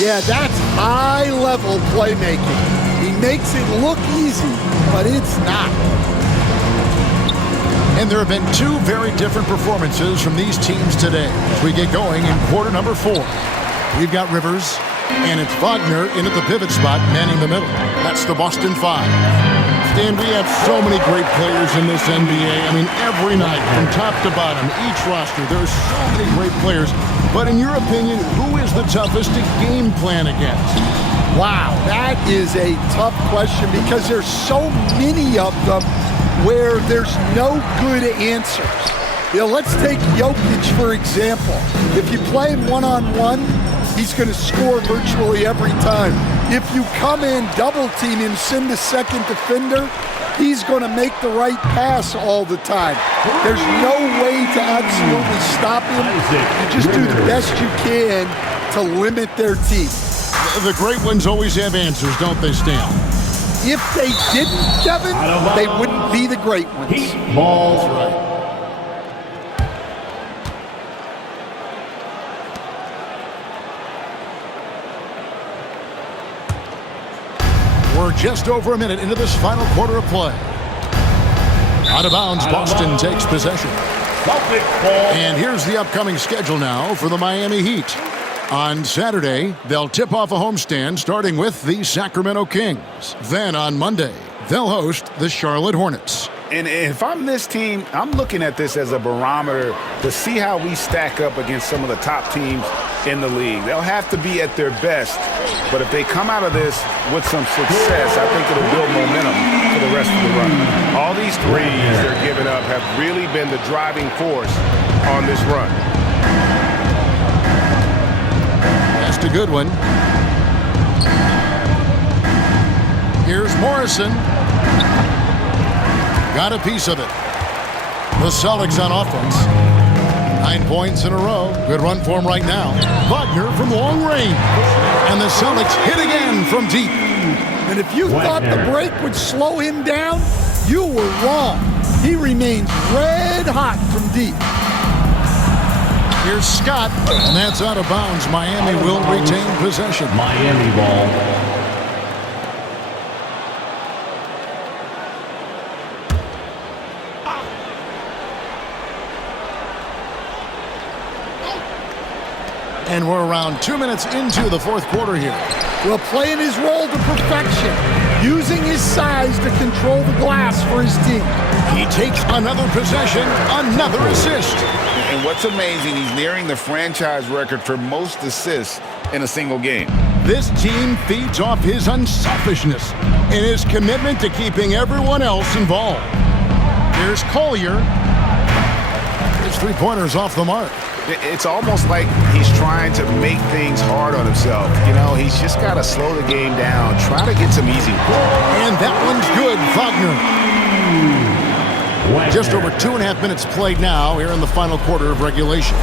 Yeah, that's high-level playmaking. He makes it look easy, but it's not. And there have been two very different performances from these teams today as we get going in quarter number 4. We've got Rivers, and it's Wagner in at the pivot spot, manning the middle. That's the Boston 5. Stan, we have so many great players in this NBA. I mean, every night, from top to bottom, each roster, there are so many great players. But in your opinion, who is the toughest to game plan against? Wow, that is a tough question because there's so many of them where there's no good answers. You know, let's take Jokic, for example. If you play him one-on-one, he's going to score virtually every time. If you come in, double-team him, send the second defender, he's going to make the right pass all the time. There's no way to absolutely stop him. You just do the best you can to limit their team. The great ones always have answers, don't they, Stan? If they didn't, Kevin, they wouldn't be the great ones. That's right. We're just over a minute into this final quarter of play. Out of bounds, Boston takes possession. And here's the upcoming schedule now for the Miami Heat. On Saturday, they'll tip off a homestand starting with the Sacramento Kings. Then on Monday, they'll host the Charlotte Hornets. And if I'm this team, I'm looking at this as a barometer to see how we stack up against some of the top teams in the league. They'll have to be at their best, but if they come out of this with some success, I think it'll build momentum for the rest of the run. All these threes they're giving up have really been the driving force on this run. That's a good one. Here's Morrison. Got a piece of it. The Celtics on offense. 9 points in a row. Good run for him right now. Wagner from long range. And the Celtics hit again from deep. And if you thought the break would slow him down, you were wrong. He remains red hot from deep. Here's Scott, and that's out of bounds. Miami will retain possession. Miami ball. And we're around 2 minutes into the fourth quarter here. Well, playing his role to perfection, using his size to control the glass for his team. He takes another possession, another assist. And what's amazing, he's nearing the franchise record for most assists in a single game. This team feeds off his unselfishness and his commitment to keeping everyone else involved. Here's Collier. His three-pointer's off the mark. It's almost like he's trying to make things hard on himself. You know, he's just got to slow the game down, try to get some easy. And that one's good, Wagner. Just over 2.5 minutes played now here in the final quarter of regulation.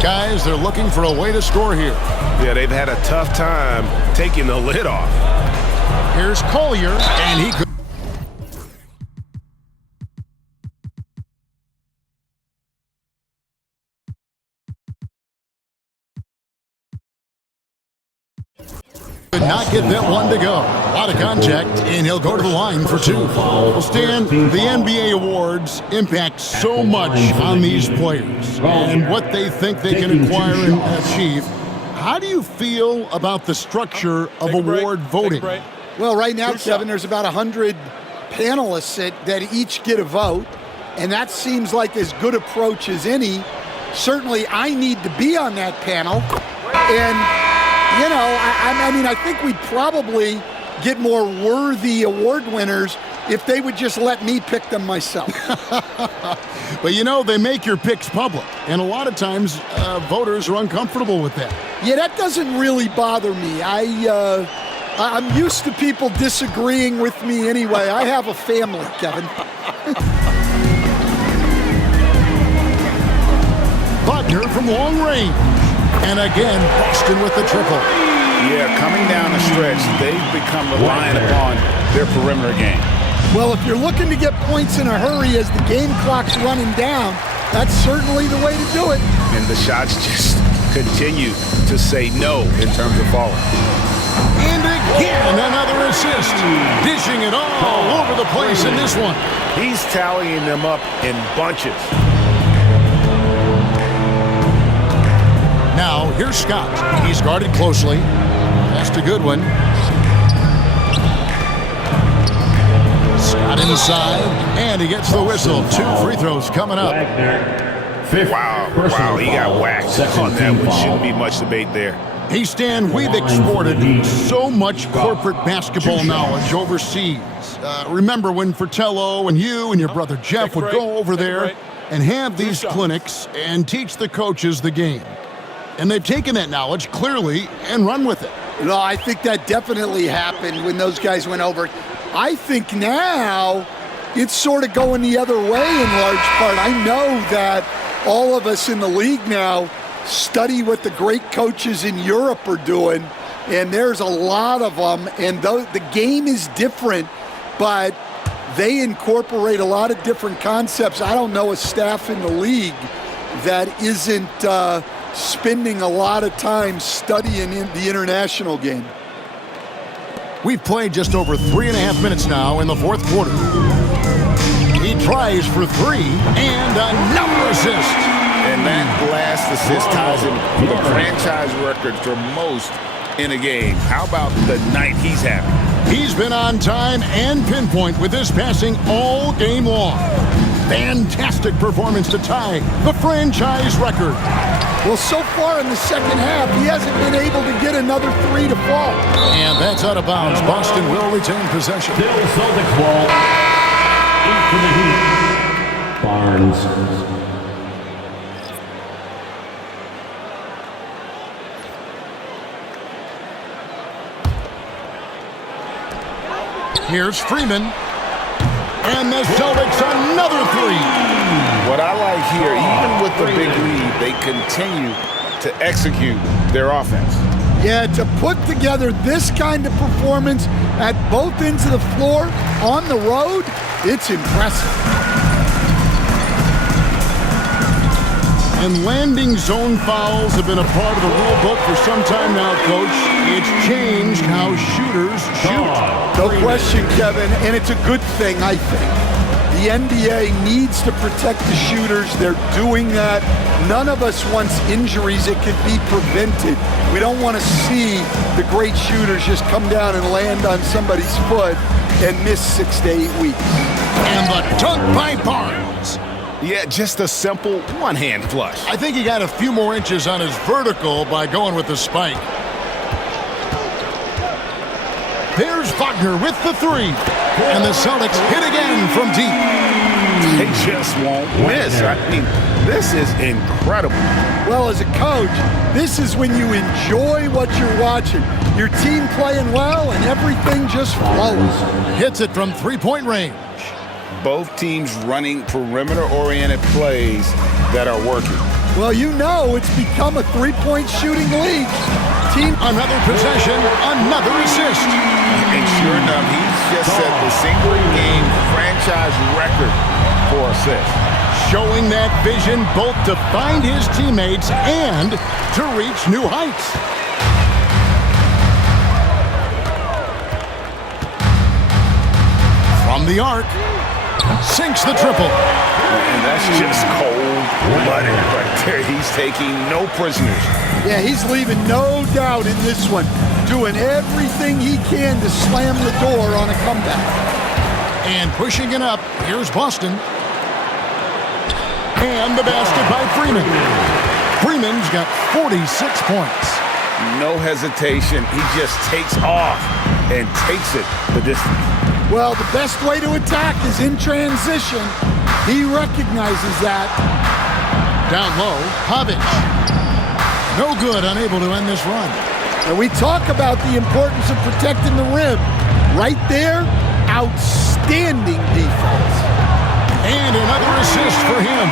Guys, they're looking for a way to score here. Yeah, they've had a tough time taking the lid off. Here's Collier, and he could not get that one to go. A lot of contact, and he'll go to the line for 2. Well, Stan, the NBA awards impact so much on these players and what they think they can acquire and achieve. How do you feel about the structure of award voting? Well, right now, Kevin, there's about 100 panelists that each get a vote, and that seems like as good approach as any. Certainly, I need to be on that panel, and you know, I mean, I think we'd probably get more worthy award winners if they would just let me pick them myself. But, you know, they make your picks public, and a lot of times voters are uncomfortable with that. Yeah, that doesn't really bother me. I'm used to people disagreeing with me anyway. I have a family, Kevin. Wagner from long range. And again, Boston with the triple. Yeah, coming down the stretch, they've become reliant upon their perimeter game. Well, if you're looking to get points in a hurry as the game clock's running down, that's certainly the way to do it. And the shots just continue to say no in terms of falling. And again, another assist. Dishing it all over the place in this one. He's tallying them up in bunches. Now, here's Scott. He's guarded closely. That's a good one. Scott inside, and he gets the whistle. 2 free throws coming up. Wow, he got whacked on that one. Shouldn't be much debate there. Hey, Stan, we've exported so much corporate basketball knowledge overseas. Remember when Fratello and you and your brother Jeff would go over there and have these clinics and teach the coaches the game. And they've taken that knowledge clearly and run with it. No, I think that definitely happened when those guys went over. I think now it's sort of going the other way in large part. I know that all of us in the league now study what the great coaches in Europe are doing, and there's a lot of them, and the game is different, but they incorporate a lot of different concepts. I don't know a staff in the league that isn't spending a lot of time studying in the international game. We've played just over 3.5 minutes now in the fourth quarter. He tries for 3, and another assist. And that last assist ties him for the franchise record for most in a game. How about the night he's having? He's been on time and pinpoint with his passing all game long. Fantastic performance to tie the franchise record. Well, so far in the second half, he hasn't been able to get another 3 to fall. And that's out of bounds. Boston will retain possession. Still Celtics ball. 8 for the Heat. Barnes. Here's Freeman. And the Celtics another 3. What I like here, even with the big lead, they continue to execute their offense. Yeah, to put together this kind of performance at both ends of the floor on the road, it's impressive. And landing zone fouls have been a part of the rule book for some time now, Coach. It's changed how shooters shoot. No question, Kevin, and it's a good thing, I think. The NBA needs to protect the shooters. They're doing that. None of us wants injuries that could be prevented. We don't want to see the great shooters just come down and land on somebody's foot and miss 6 to 8 weeks. And the dunk by Barnes. Yeah, just a simple one-hand flush. I think he got a few more inches on his vertical by going with the spike. There's Wagner with the 3. And the Celtics hit again from deep. They just won't miss. I mean, this is incredible. Well, as a coach, this is when you enjoy what you're watching. Your team playing well and everything just flows. Hits it from three-point range. Both teams running perimeter-oriented plays that are working. Well, you know it's become a three-point shooting league. Team, another possession, another assist. And sure enough, he's just set the single-game franchise record for assists. Showing that vision both to find his teammates and to reach new heights. From the arc, sinks the triple. And that's just cold-blooded right there. He's taking no prisoners. Yeah, he's leaving no doubt in this one. Doing everything he can to slam the door on a comeback. And pushing it up, here's Boston. And the basket by Freeman. Freeman's got 46 points. No hesitation. He just takes off and takes it the distance. Well, the best way to attack is in transition. He recognizes that. Down low, Pavic. No good, unable to end this run. And we talk about the importance of protecting the rim. Right there, outstanding defense. And another assist for him.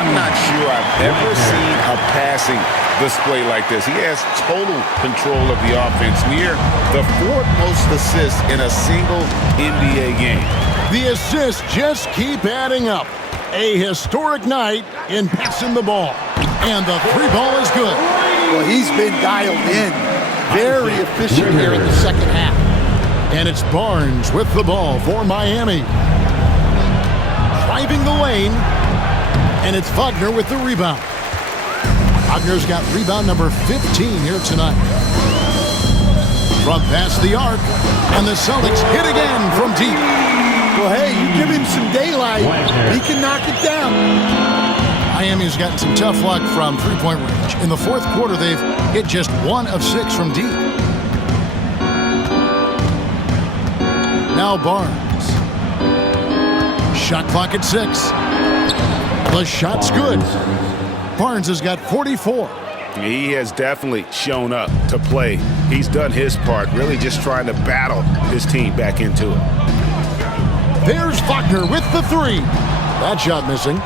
I'm not sure I've ever seen a passing display like this. He has total control of the offense, near the 4th most assists in a single NBA game. The assists just keep adding up. A historic night in passing the ball. And the 3 ball is good. Well, he's been dialed in. Very efficient here in the second half. And it's Barnes with the ball for Miami. Driving the lane. And it's Wagner with the rebound. Wagner's got rebound number 15 here tonight. From past the arc. And the Celtics hit again from deep. Well, hey, you give him some daylight, he can knock it down. Miami's gotten some tough luck from three-point range. In the fourth quarter, they've hit just 1 of 6 from deep. Now Barnes. Shot clock at 6. The shot's good. Barnes has got 44. He has definitely shown up to play. He's done his part, really just trying to battle his team back into it. There's Wagner with the 3. That shot missing.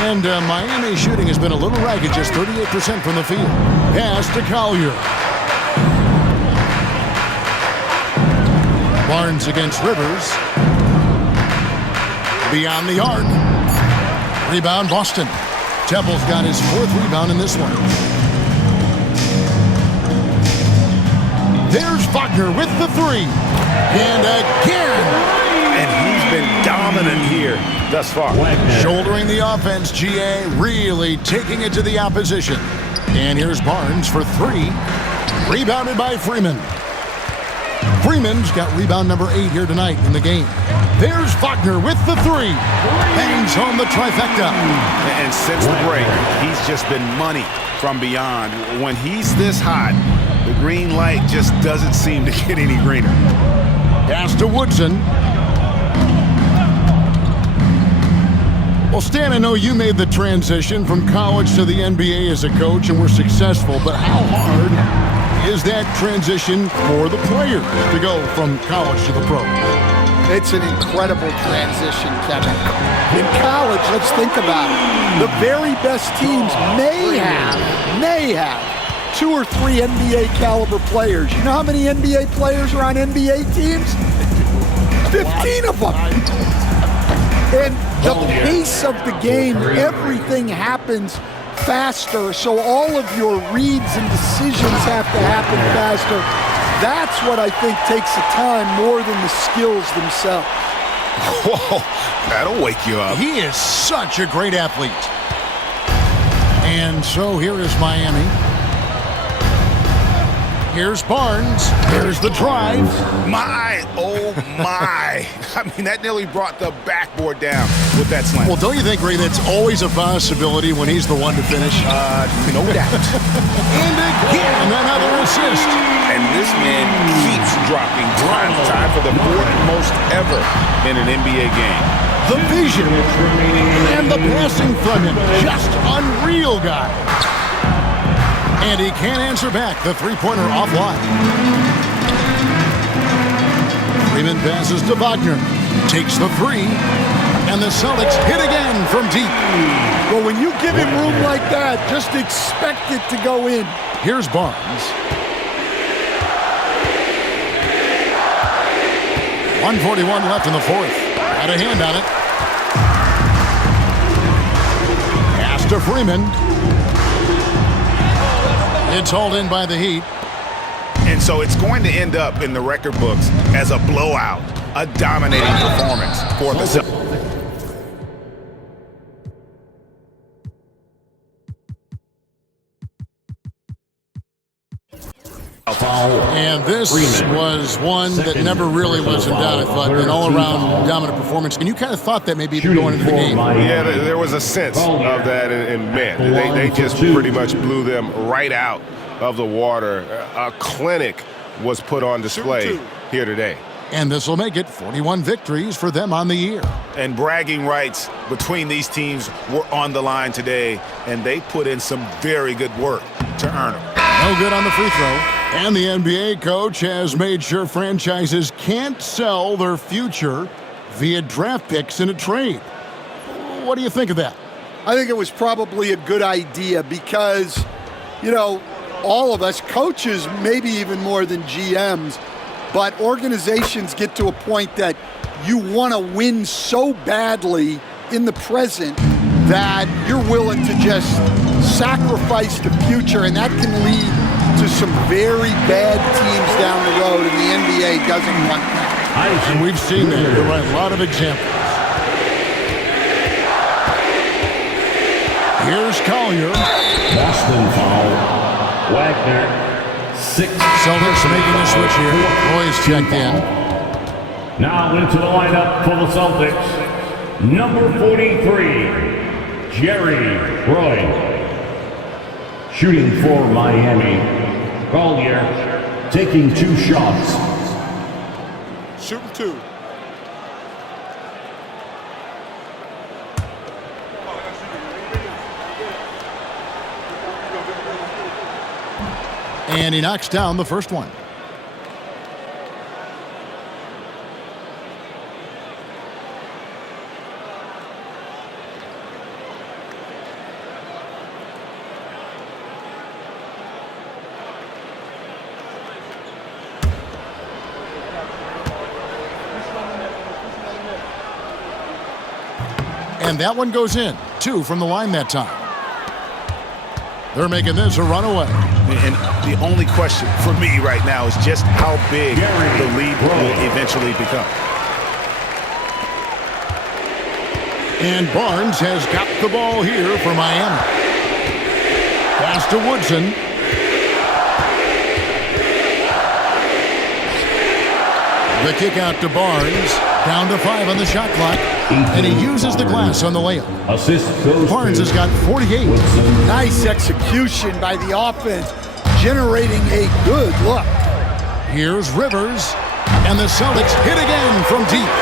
And Miami shooting has been a little ragged, just 38% from the field. Pass to Collier. Barnes against Rivers. Beyond the arc. Rebound Boston. Temple's got his 4th rebound in this one. There's Wagner with the 3. And again. And he's been dominant here thus far. Shouldering the offense, GA really taking it to the opposition. And here's Barnes for 3. Rebounded by Freeman. Freeman's got rebound number 8 here tonight in the game. There's Wagner with the 3. Bangs home the trifecta. And since the break, he's just been money from beyond. When he's this hot, the green light just doesn't seem to get any greener. Pass to Woodson. Well, Stan, I know you made the transition from college to the NBA as a coach and were successful, but how hard is that transition for the players to go from college to the pro? It's an incredible transition, Kevin. In college, let's think about it. The very best teams may have 2 or 3 NBA caliber players. You know how many NBA players are on NBA teams? 15 of them. And the pace of the game, everything happens faster, so all of your reads and decisions have to happen faster. That's what I think takes the time more than the skills themselves. Whoa, that'll wake you up. He is such a great athlete. And so here is Miami. Here's Barnes. Here's the drive. My, oh my. I mean, that nearly brought the backboard down with that slam. Well, don't you think, Ray, that's always a possibility when he's the one to finish? No doubt. And again, another assist. And this man keeps dropping time for the 4th most ever in an NBA game. The vision and the passing from him. Just unreal, guy. And he can't answer back. The three-pointer offline. Freeman passes to Wagner. Takes the 3. And the Celtics hit again from deep. Well, when you give him room like that, just expect it to go in. Here's Barnes. 1:41 left in the 4th. Had a hand on it. Pass to Freeman. It's hauled in by the Heat. And so it's going to end up in the record books as a blowout, a dominating performance for the Celtics. And this was one that never really was in doubt, I thought. An all-around dominant performance. And you kind of thought that maybe even going into the game. Yeah, there was a sense of that, and man, they just pretty much blew them right out of the water. A clinic was put on display here today. And this will make it 41 victories for them on the year. And bragging rights between these teams were on the line today, and they put in some very good work to earn them. No good on the free throw. And the NBA coach has made sure franchises can't sell their future via draft picks in a trade. What do you think of that? I think it was probably a good idea because, you know, all of us, coaches, maybe even more than GMs, but organizations get to a point that you want to win so badly in the present that you're willing to just sacrifice the future, and that can lead to some very bad teams down the road, and the NBA doesn't want that. And we've seen that. There are a lot of examples. Here's Collier. Boston foul. Wagner. 6. Celtics making the switch here. Boys checked in. Now into the lineup for the Celtics. Number 43, Jerry Roy. Shooting for Miami. Collier taking 2 shots. Shooting 2. And he knocks down the first one. And that one goes in. 2 from the line that time. They're making this a runaway. And the only question for me right now is just how big the lead will eventually become. And Barnes has got the ball here for Miami. Pass to Woodson. The kick out to Barnes. Down to 5 on the shot clock. And he uses the glass on the layup. Assist goes Barnes to has got 48. Woodson. Nice execution by the offense, generating a good look. Here's Rivers. And the Celtics hit again from deep.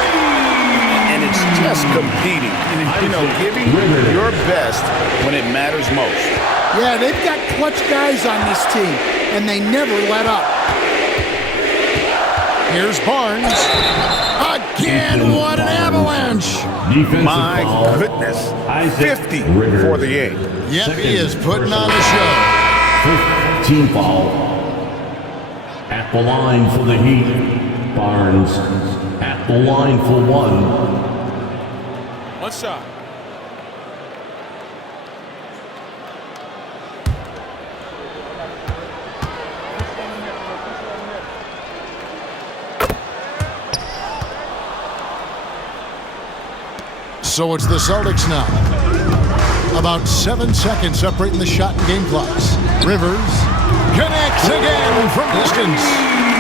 And it's just competing. You know, giving your best when it matters most. Yeah, they've got clutch guys on this team, and they never let up. Here's Barnes. Again, what an avalanche. Defensive My foul. goodness. Isaac 50 Rivers. for the game. Yep, he is putting on the show. 5th team foul. At the line for the Heat. Barnes at the line for 1. One shot. So it's the Celtics now. About 7 seconds separating the shot and game clocks. Rivers connects again from distance.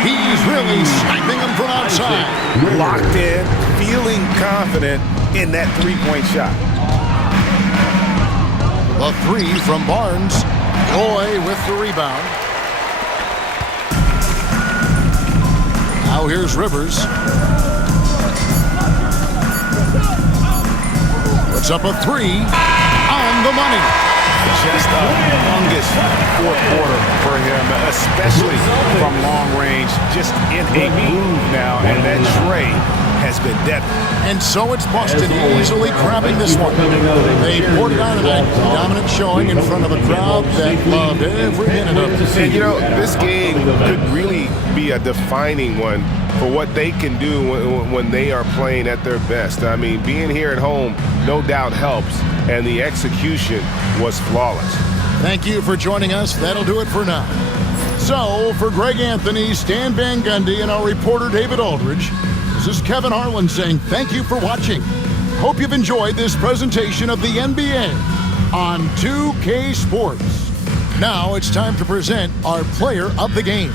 He's really sniping them from outside. Locked in, feeling confident in that three-point shot. The 3 from Barnes. Roy with the rebound. Now here's Rivers. Puts up a 3 on the money. Just a humongous fourth quarter for him, especially from long range. Just in a groove now, and that trade has been deadly. And so it's Boston easily grabbing this one. They poured it on tonight. Dominant showing in front of a crowd that loved every minute of it. And you know, this game could really be a defining one for what they can do when they are playing at their best. I mean, being here at home no doubt helps, and the execution was flawless. Thank you for joining us. That'll do it for now. So, for Greg Anthony, Stan Van Gundy, and our reporter David Aldridge, this is Kevin Harlan saying thank you for watching. Hope you've enjoyed this presentation of the NBA on 2K Sports. Now it's time to present our player of the game.